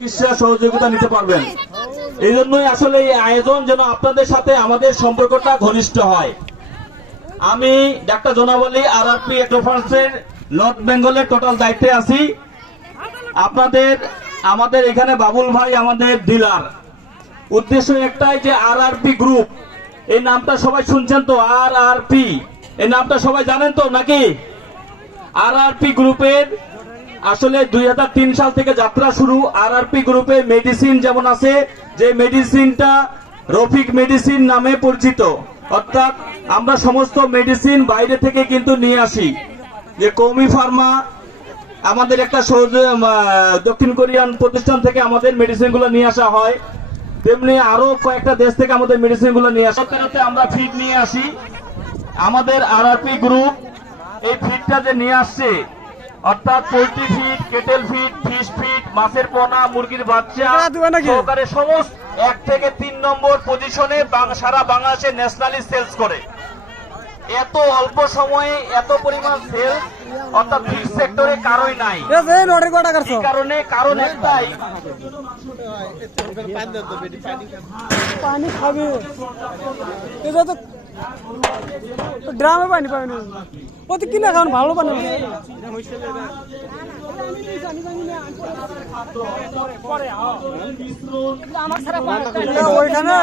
চিকিৎসা সহযোগিতা নিতে পারবেন। এই জন্যই আসলে এই আয়োজন যেন আপনাদের সাথে আমাদের সম্পর্কটা ঘনিষ্ঠ হয়। আমি ডাক্তার জনাব আলী আরআরপি এগ্রোফার্মসের নর্থ বেঙ্গলের টোটাল দায়িত্বে আছি। আমাদের এখানে বাবুল ভাই আমাদের ডিলার। উদ্দেশ্য একটাই যে আরআরপি গ্রুপ, এই নামটা সবাই শুনছেন তো? আরআরপি এই নামটা সবাই জানেন তো নাকি? আরআরপি গ্রুপের আসলে 2003 সাল থেকে যাত্রা শুরু। আরআরপি গ্রুপে মেডিসিন যেমন আছে, যে মেডিসিনটা রফিক মেডিসিন নামে পরিচিত, অর্থাৎ আমরা সমস্ত মেডিসিন বাইরে থেকে কিন্তু নিয়ে আসি। যে কৌমি ফার্মা আমাদের একটা দক্ষিণ কোরিয়ান প্রতিষ্ঠান থেকে আমাদের মেডিসিন গুলো নিয়ে আসা হয়, তেমনি আরো কয়েকটা দেশ থেকে আমাদের মেডিসিন গুলো নিয়ে আসা। আমরা ফিড নিয়ে আসি। আমাদের আরআরপি গ্রুপ এই ফিডটা যে নিয়ে আসছে, অর্থাৎ poultry feed, kettle feed, fish feed, মাছের পোনা, মুরগির বাচ্চা সহকারে সমস্ত 1 থেকে 3 নম্বর পজিশনে সারা বাংলাদেশে ন্যাশনালি সেলস করে। এত অল্প সময়ে এত পরিমাণ সেলস অর্থাৎ ফিড সেক্টরে কারোই নাই। কারণ একটাই, পানি খাবে ড্রামে পানি পাবে না, ওতে কিনে খাওয়ান ভালো পানি। ওইখানে